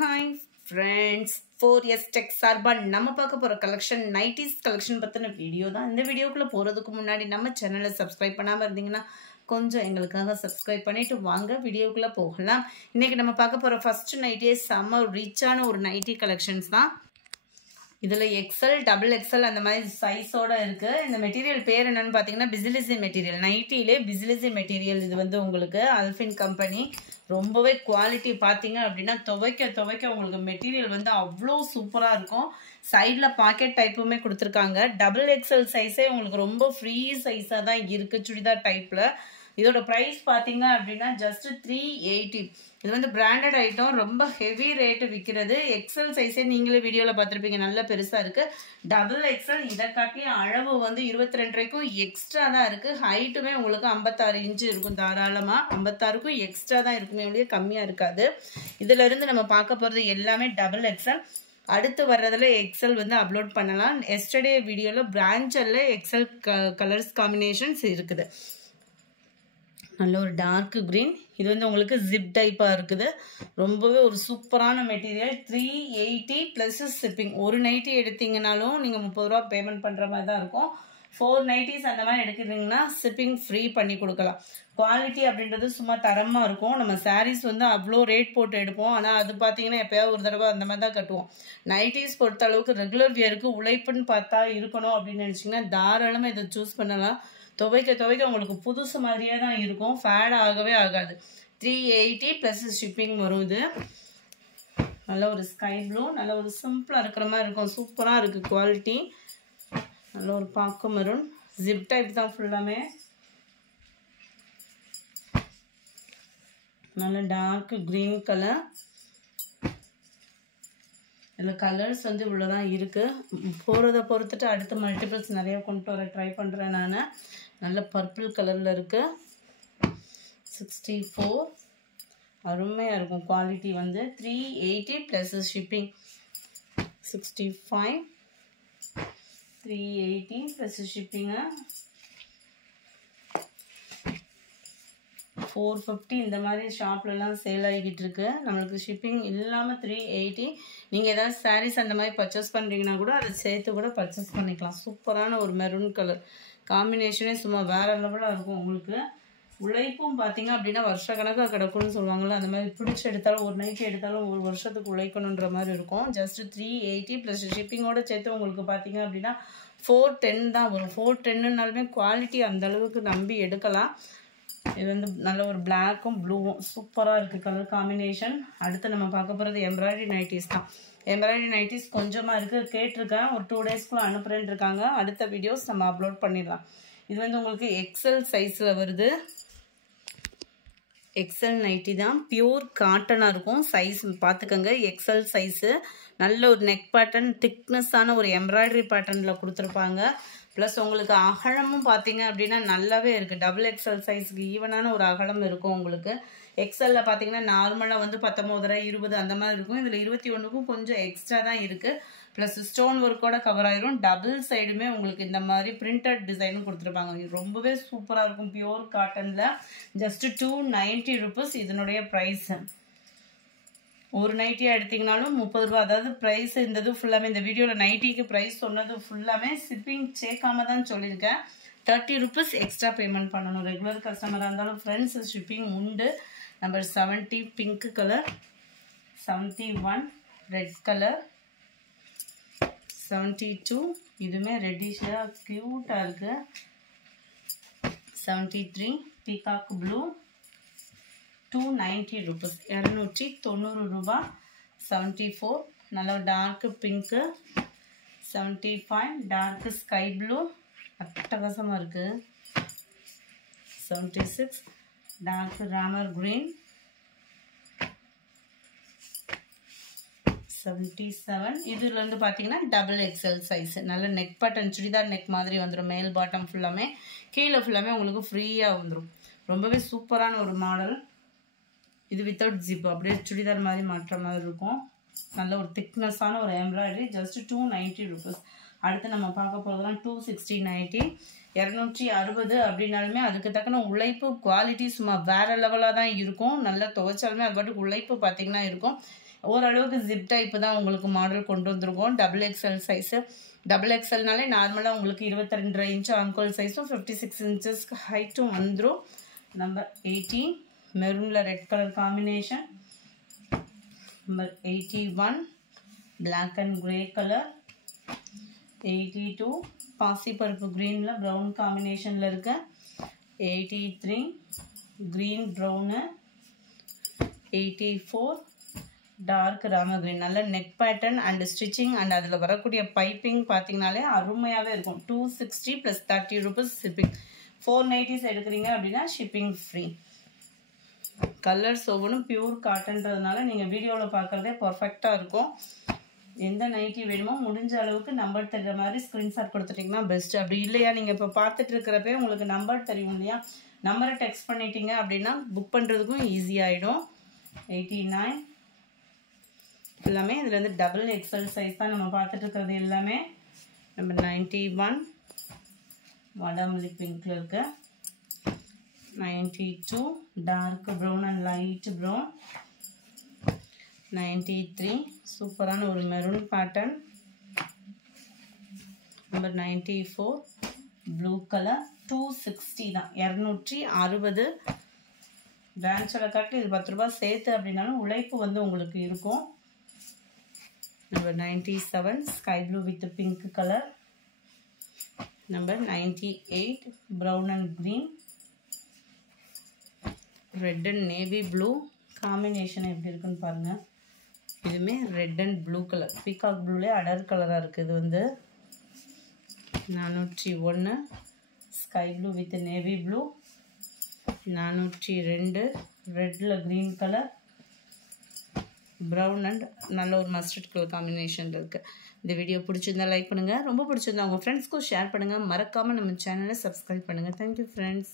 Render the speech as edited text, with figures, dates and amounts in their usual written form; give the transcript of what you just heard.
Hi friends, 4S Tech சார்பா நம்ம பார்க்க போற கலெக்ஷன் 90s கலெக்ஷன் பத்தின வீடியோ தான். இந்த வீடியோக்குள்ள போறதுக்கு முன்னாடி நம்ம சேனலை சப்ஸ்கிரைப் பண்ணாம இருந்தீங்கன்னா கொஞ்சம் எங்களுக்காக சப்ஸ்கிரைப் பண்ணிட்டு வாங்க வீடியோக்குள்ள போகலாம். இன்னைக்கு நம்ம பார்க்க போற ஃபர்ஸ்ட் நைட்டி செம்ம ரிச்சான ஒரு நைட்டி கலெக்ஷன்ஸ் தான். இதுல XL, XXL அந்த மாதிரி சைஸோட இருக்கு. இந்த மெட்டீரியல் பேர் என்னன்னு பாத்தீங்கன்னா பிசிலிசி மெட்டீரியல். நைட்டிலே பிசிலிசி மெட்டீரியல். இது வந்து உங்களுக்கு அல்ஃபின் கம்பெனி. ரொம்பவே குவாலிட்டி பாத்தீங்க அப்படின்னா துவைக்க உங்களுக்கு மெட்டீரியல் வந்து அவ்வளோ சூப்பரா இருக்கும். சைட்ல பாக்கெட் டைப்புமே கொடுத்துருக்காங்க. XXL சைஸே உங்களுக்கு ரொம்ப ஃப்ரீ சைஸா தான் இருக்கு சுடிதார் டைப்ல. இதோட பிரைஸ் பாத்தீங்க அப்படின்னா ஜஸ்ட் 380. இது வந்து பிராண்டட் ஐட்டம், ரொம்ப ஹெவி ரேட்டு விற்கிறது. XL சைஸே நீங்களே வீடியோல பார்த்துருப்பீங்க, நல்ல பெருசா இருக்கு. XXL இதை காட்டி அளவு வந்து 22 எக்ஸ்ட்ரா தான் இருக்கு. ஹைட்டுமே உங்களுக்கு 56 இன்ச்சு இருக்கும். தாராளமா 56க்கும் எக்ஸ்ட்ரா தான் இருக்குமே ஒழிய கம்மியா இருக்காது. இதுல இருந்து நம்ம பார்க்க போறது எல்லாமே XXL. அடுத்து வர்றதுல XL வந்து அப்லோட் பண்ணலாம். எஸ்டர்டே வீடியோல பிரான்ச்சல்ல XL கலர்ஸ் காம்பினேஷன்ஸ் இருக்குது. நல்ல ஒரு டார்க் கிரீன். இது வந்து உங்களுக்கு ஜிப் டைப்பாக இருக்குது. ரொம்பவே ஒரு சூப்பரான மெட்டீரியல். 380 plus shipping. ஒரு நைட்டி எடுத்தீங்கனாலும் நீங்கள் 30 ரூபா பேமெண்ட் பண்ணுற மாதிரி தான் இருக்கும். 4 நைட்டிஸ் அந்த மாதிரி எடுக்கிறீங்கன்னா ஷிப்பிங் ஃப்ரீ பண்ணி கொடுக்கலாம். குவாலிட்டி அப்படின்றது சும்மா தரமாக இருக்கும். நம்ம சாரீஸ் வந்து அவ்வளோ ரேட் போட்டு எடுப்போம். ஆனால் அது பார்த்தீங்கன்னா எப்போயாவது ஒரு தடவை அந்த மாதிரி தான் கட்டுவோம். நைட்டிஸ் பொறுத்த அளவுக்கு ரெகுலர் வியருக்கு உழைப்புன்னு பார்த்தா இருக்கணும் அப்படின்னு நினச்சிங்கன்னா தாராளமாக இதை சூஸ் பண்ணலாம். துவைக்க உங்களுக்கு புதுசு மாதிரியே தான் இருக்கும். ஃபேட் ஆகவே ஆகாது. 380 ப்ளஸ் ஷிப்பிங் வரும். இது நல்ல ஒரு ஸ்கை ப்ளூ, நல்ல ஒரு சிம்பிளாக இருக்கிற மாதிரி இருக்கும். சூப்பராக இருக்குது குவாலிட்டி. நல்ல ஒரு பாக்கு மெரூன், ஜிப் டைப் தான் ஃபுல்லாமே. நல்ல டார்க் கிரீன் கலர். இதில் கலர்ஸ் வந்து இவ்வளோதான் இருக்குது. போகிறத பொறுத்துட்டு அடுத்த மல்டிபிள்ஸ் நிறையா கொண்டு வர ட்ரை பண்ணுறேன் நான். நல்ல பர்பிள் கலரில் இருக்குது. 64 அருமையாக இருக்கும். குவாலிட்டி வந்து 380 ப்ளஸ் ஷிப்பிங். 65 380 plus shipping. 450 இந்த மாதிரி ஷாப்லலாம் சேல் ஆகிக்கிட்டு இருக்கு. நம்மளுக்கு ஷிப்பிங் இல்லாமல் 380. நீங்கள் ஏதாவது சாரீஸ் அந்த மாதிரி பர்ச்சேஸ் பண்ணுறீங்கன்னா கூட அதை சேர்த்து கூட பர்ச்சேஸ் பண்ணிக்கலாம். சூப்பரான ஒரு மெரூன் கலர் காம்பினேஷனே சும்மா வேறு லெவலாக இருக்கும். உங்களுக்கு உழைப்பும் பார்த்தீங்க அப்படின்னா வருஷ கணக்காக கிடக்கும்னு சொல்லுவாங்கள்ல, அந்த மாதிரி பிடிச்சி எடுத்தாலும் ஒரு நைட்டி எடுத்தாலும் ஒரு வருஷத்துக்கு உழைக்கணுன்ற மாதிரி இருக்கும். ஜஸ்ட் 380 ப்ளஸ் ஷிப்பிங்கோட சேர்த்து உங்களுக்கு பார்த்தீங்க அப்படின்னா 410 தான் வரும். 410னாலுமே குவாலிட்டி அந்த அளவுக்கு நம்பி எடுக்கலாம். இது வந்து நல்ல ஒரு பிளாக்கும் ப்ளூவும் சூப்பராக இருக்குது கலர் காம்பினேஷன். அடுத்து நம்ம பார்க்க போகிறது எம்ப்ராய்டரி நைட்டிஸ் தான். எம்ப்ராய்டரி நைட்டிஸ் கொஞ்சமாக இருக்குது. கேட்டிருக்கேன், ஒரு 2 டேஸ்க்குள்ளே அனுப்புகிறேன்னு இருக்காங்க. அடுத்த வீடியோஸ் நம்ம அப்லோட் பண்ணிடலாம். இது வந்து உங்களுக்கு XL சைஸில் வருது. XL நைட்டி தான், பியூர் காட்டனாக இருக்கும். சைஸ் பார்த்துக்கோங்க, XL சைஸு. நல்ல ஒரு நெக் பேட்டர்ன், திக்னஸான ஒரு எம்ப்ராய்டரி பேட்டர்னில் கொடுத்துருப்பாங்க. ப்ளஸ் உங்களுக்கு அகலமும் பார்த்தீங்க அப்படின்னா நல்லாவே இருக்குது. XXL சைஸுக்கு ஈவனான ஒரு அகலம் இருக்கும் உங்களுக்கு. XLல பார்த்தீங்கன்னா நார்மலாக வந்து 19, 20 அந்த மாதிரி இருக்கும். இதில் 21க்கும் கொஞ்சம் எக்ஸ்ட்ரா தான் இருக்குது. ப்ளஸ் ஸ்டோன் ஒர்க்கோட கவர் ஆயிரும். டபுள் சைடுமே உங்களுக்கு இந்த மாதிரி பிரிண்டட் டிசைனும் கொடுத்துருப்பாங்க. ரொம்பவே சூப்பராக இருக்கும். பியூர் காட்டனில் ஜஸ்ட் 290 ருபீஸ் இதனுடைய ப்ரைஸ். ஒரு நைட்டியாக எடுத்தீங்கனாலும் 30 ரூபா. அதாவது ப்ரைஸ் இந்த ஃபுல்லாமே இந்த வீடியோவில் நைட்டிக்கு ப்ரைஸ் சொன்னது ஃபுல்லாமே ஷிப்பிங் சேர்க்காம தான் சொல்லியிருக்கேன். 30 ருபீஸ் எக்ஸ்ட்ரா பேமெண்ட் பண்ணணும். ரெகுலர் கஸ்டமராக இருந்தாலும் ஃப்ரெண்ட்ஸ் ஷிப்பிங் உண்டு. Number 70 pink colour, 71 red colour, 72 இதுவுமே ரெட்டிஷாக க்யூட்டாக இருக்குது. 73 பீகாக் ப்ளூ, 290 ருபீஸ், 290 ரூபா. 74 நல்ல dark pink, 75 dark sky blue அட்டகாசமாக இருக்குது. 76 டார்க் ராமர் கிரீன், 77 இதுல வந்து பார்த்தீங்கன்னா XXL சைஸ். நல்ல நெக் பட்டன் சுடிதார் நெக் மாதிரி வந்துடும். மேல் பாட்டம் ஃபுல்லாமே, கீழே ஃபுல்லாமே உங்களுக்கு ஃப்ரீயாக வந்துடும். ரொம்பவே சூப்பரான ஒரு மாடல். இது வித்தவுட் ஜிப், அப்படியே சுடிதார் மாதிரி மாற்ற மாதிரி இருக்கும். நல்ல ஒரு திக்னஸான ஒரு எம்ப்ராய்டரி. Just 290 rupees. அடுத்து நம்ம பார்க்க போகிறதுலாம் 260 நைட்டி. 260 அப்படின்னாலுமே அதுக்கு தக்கன உழைப்பு குவாலிட்டி சும்மா வேற லெவலாக தான் இருக்கும். நல்லா துவைச்சாலுமே அது பாட்டுக்கு உழைப்பு பார்த்தீங்கன்னா இருக்கும். ஓரளவுக்கு ஜிப் டைப் தான் உங்களுக்கு மாடல் கொண்டு வந்திருக்கோம். XXL size. XXLனாலே நார்மலாக உங்களுக்கு 22 இன்ச்சு ஆம்கோல் சைஸும் 56 இன்ச்சஸ்க்கு ஹைட்டும் வந்துடும். நம்பர் 18 மெரூனில் red colour combination. Number 81 black and grey colour. 82 பாசிப்பருப்பு க்ரீனில் ப்ரௌன் காம்பினேஷனில் இருக்க. 83 க்ரீன் ப்ரௌனு. 84 டார்க் ராம கிரீன். நல்ல neck pattern and stitching and அதில் வரக்கூடிய பைப்பிங் பார்த்தீங்கனாலே அருமையாகவே இருக்கும். 260 + 30 rupees ஷிப்பிங். 490s எடுக்கிறீங்க அப்படின்னா ஷிப்பிங் ஃப்ரீ. கலர்ஸ் ஒவ்வொன்றும் பியூர் காட்டன்றதுனால நீங்கள் வீடியோவில் பார்க்குறதே பர்ஃபெக்டாக இருக்கும். எந்த நைட்டி வேணுமோ முடிஞ்ச அளவுக்கு நம்பர் தெரிகிற மாதிரி ஸ்க்ரீன்ஷாட் கொடுத்துட்டிங்கன்னா பெஸ்ட். அப்படி இல்லையா நீங்கள் இப்போ பார்த்துட்டு இருக்கிறப்பே உங்களுக்கு நம்பர் தெரியும் இல்லையா, நம்பரை டெக்ஸ்ட் பண்ணிட்டீங்க அப்படின்னா புக் பண்ணுறதுக்கும் ஈஸியாகிடும். 89 எல்லாமே இதில் வந்து XXL சைஸ் தான் நம்ம பார்த்துட்டு இருக்கிறது எல்லாமே. நம்பர் 91 வாடாமல்லி பிங்க்ல இருக்க. 92 dark brown and light brown. 93 சூப்பரான ஒரு maroon pattern. Number 94 blue colour. 260 தான், 260. பிரான்ச்சோட கட்டு இது 10 ரூபாய் சேர்த்து அப்படின்னாலும் உழைப்பு வந்து உங்களுக்கு இருக்கும். Number 97 sky blue with pink colour. Number 98 brown and green. Red and navy blue combination எப்படி இருக்குன்னு பாருங்கள். இதுவுமே red and blue colour, peacock ப்ளூலே அடர் கலராக இருக்குது. இது வந்து 401 sky blue with navy blue. 402 ரெட்டில் க்ரீன் கலர், ப்ரௌன் அண்ட் நல்ல ஒரு மஸ்டர்ட் கலர் காம்பினேஷன் இருக்குது. இந்த வீடியோ பிடிச்சிருந்தா லைக் பண்ணுங்கள், ரொம்ப பிடிச்சிருந்தா உங்கள் ஃப்ரெண்ட்ஸ்க்கும் ஷேர் பண்ணுங்கள். மறக்காமல் நம்ம சேனலை சப்ஸ்கிரைப் பண்ணுங்கள். Thank you friends.